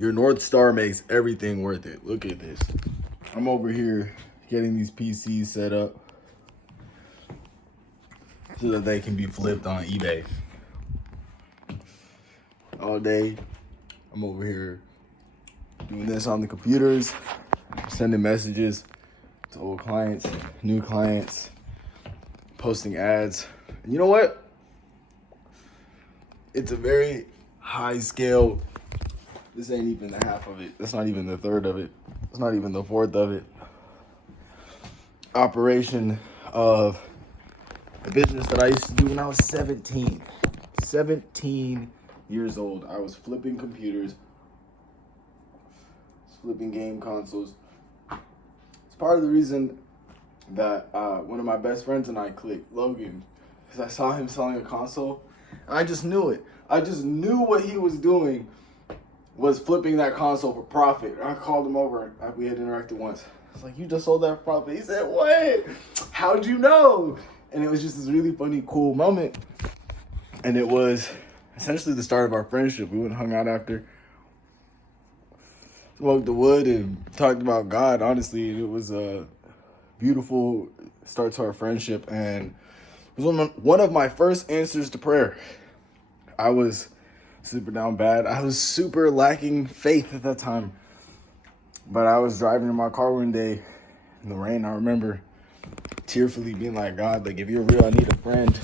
Your North Star makes everything worth it. Look at this. I'm over here getting these PCs set up so that they can be flipped on eBay. All day, I'm over here doing this on the computers, sending messages to old clients, new clients, posting ads. And you know what? It's a very high scale. This ain't even the half of it. That's not even the third of it. It's not even the fourth of it. Operation of a business that I used to do when I was 17. 17 years old. I was flipping computers, flipping game consoles. It's part of the reason that one of my best friends and I clicked, Logan, because I saw him selling a console. And I just knew it. I just knew what he was doing was flipping that console for profit. I called him over. We had interacted once. I was like, you just sold that for profit. He said, what? How'd you know? And it was just this really funny, cool moment. And it was essentially the start of our friendship. We went and hung out after, smoked the wood, and talked about God, honestly. It was a beautiful start to our friendship. And it was one of my first answers to prayer. I was super down bad. I was super lacking faith at that time. But I was driving in my car one day in the rain. I remember tearfully being like, God, like, if you're real, I need a friend.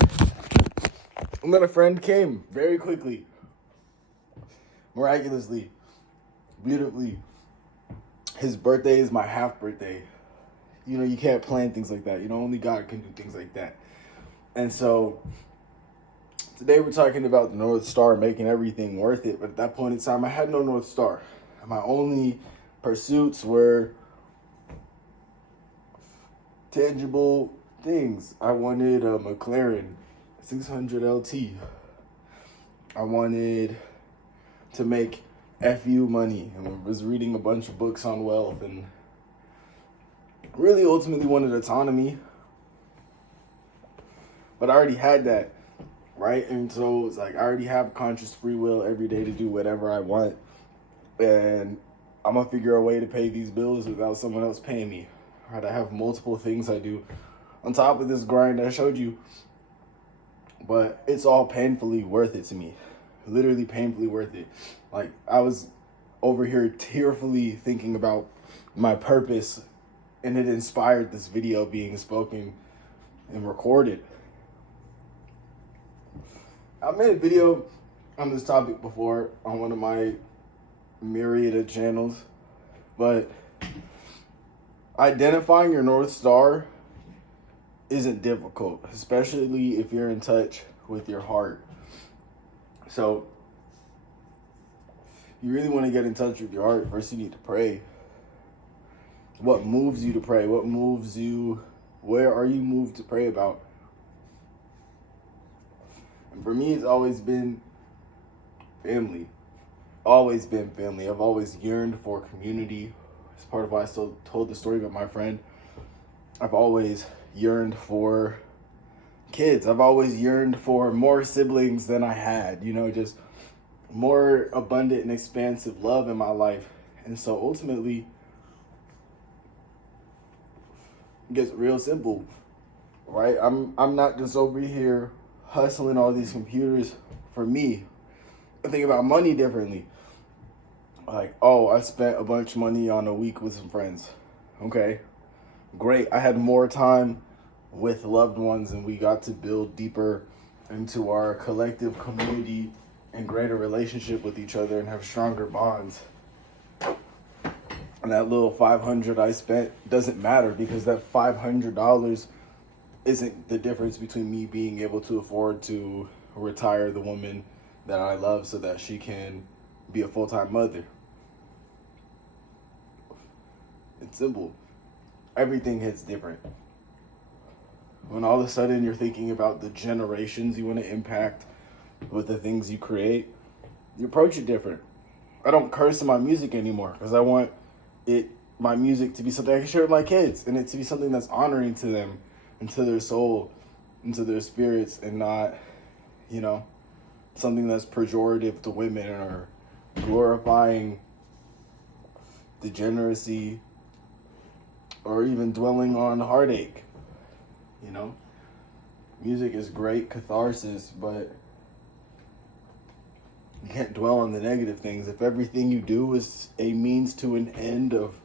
And then a friend came very quickly, miraculously, beautifully. His birthday is my half birthday. You know, you can't plan things like that. You know, only God can do things like that. And so today we're talking about the North Star making everything worth it. But at that point in time, I had no North Star. My only pursuits were tangible things. I wanted a McLaren 600 LT. I wanted to make FU money, and I was reading a bunch of books on wealth, and really ultimately wanted autonomy. But I already had that, right? And so it's like I already have conscious free will every day to do whatever I want, and I'm gonna figure a way to pay these bills without someone else paying me. Right? I have multiple things I do on top of this grind I showed you, but it's all painfully worth it to me. Literally painfully worth it. Like, I was over here tearfully thinking about my purpose, and it inspired this video being spoken and recorded. I made a video on this topic before on one of my myriad of channels, but identifying your North Star isn't difficult, especially if you're in touch with your heart. So you really want to get in touch with your heart. First, you need to pray. What moves you to pray? What moves you? Where are you moved to pray about? And for me, it's always been family. Always been family. I've always yearned for community. It's part of why I still told the story about my friend. I've always yearned for kids. I've always yearned for more siblings than I had, you know, just more abundant and expansive love in my life. And so ultimately, it gets real simple, right? I'm not just over here hustling all these computers for me. I think about money differently. Like, oh, I spent a bunch of money on a week with some friends. Okay, great. I had more time with loved ones, and we got to build deeper into our collective community and greater relationship with each other and have stronger bonds. And that little $500 I spent doesn't matter, because that $500 isn't the difference between me being able to afford to retire the woman that I love so that she can be a full-time mother. It's simple. Everything hits different. When all of a sudden you're thinking about the generations you want to impact with the things you create, you approach it different. I don't curse in my music anymore because I want my music to be something I can share with my kids, and it to be something that's honoring to them and to their soul and to their spirits, and not, you know, something that's pejorative to women or glorifying degeneracy, or even dwelling on heartache. You know, music is great catharsis, but you can't dwell on the negative things. If everything you do is a means to an end of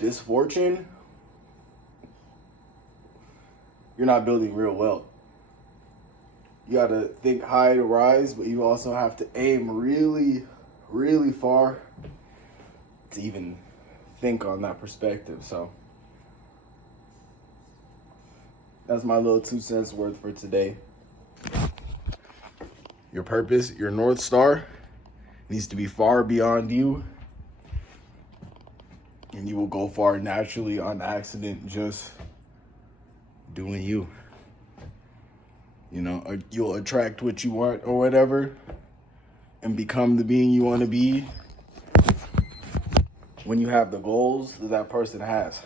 misfortune, you're not building real wealth. You gotta think high to rise, but you also have to aim really, really far to even think on that perspective. So that's my little 2 cents worth for today. Your purpose, your North Star, needs to be far beyond you. And you will go far naturally on accident, just doing you. You know, you'll attract what you want or whatever and become the being you want to be when you have the goals that that person has.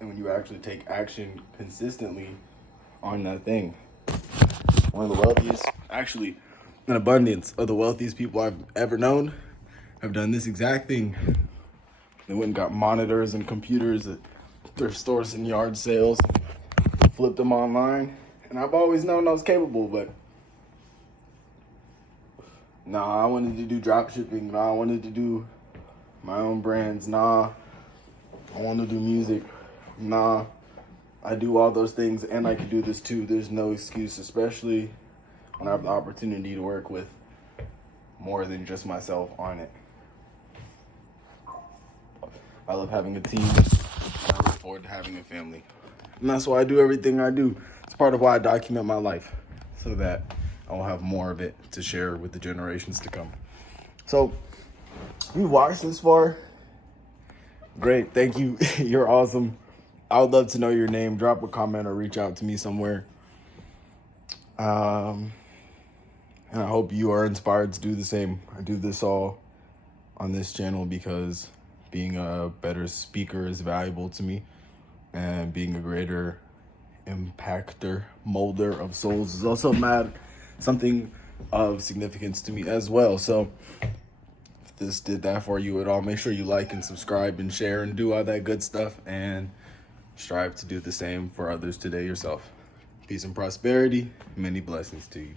And when you actually take action consistently on that thing. One of the wealthiest, actually, an abundance of the wealthiest people I've ever known have done this exact thing. They went and got monitors and computers at thrift stores and yard sales, flipped them online. And I've always known I was capable, but nah, I wanted to do drop shipping. Nah, I wanted to do my own brands. Nah, I want to do music. Nah, I do all those things and I can do this too. There's no excuse, especially when I have the opportunity to work with more than just myself on it. I love having a team. I look forward to having a family. And that's why I do everything I do. It's part of why I document my life, so that I will have more of it to share with the generations to come. So, you watched this far? Great, thank you. You're awesome. I would love to know your name. Drop a comment or reach out to me somewhere. And I hope you are inspired to do the same. I do this all on this channel because being a better speaker is valuable to me, and being a greater impactor, molder of souls is also something of significance to me as well. So if this did that for you at all, make sure you like and subscribe and share and do all that good stuff, and strive to do the same for others today yourself. Peace and prosperity. Many blessings to you.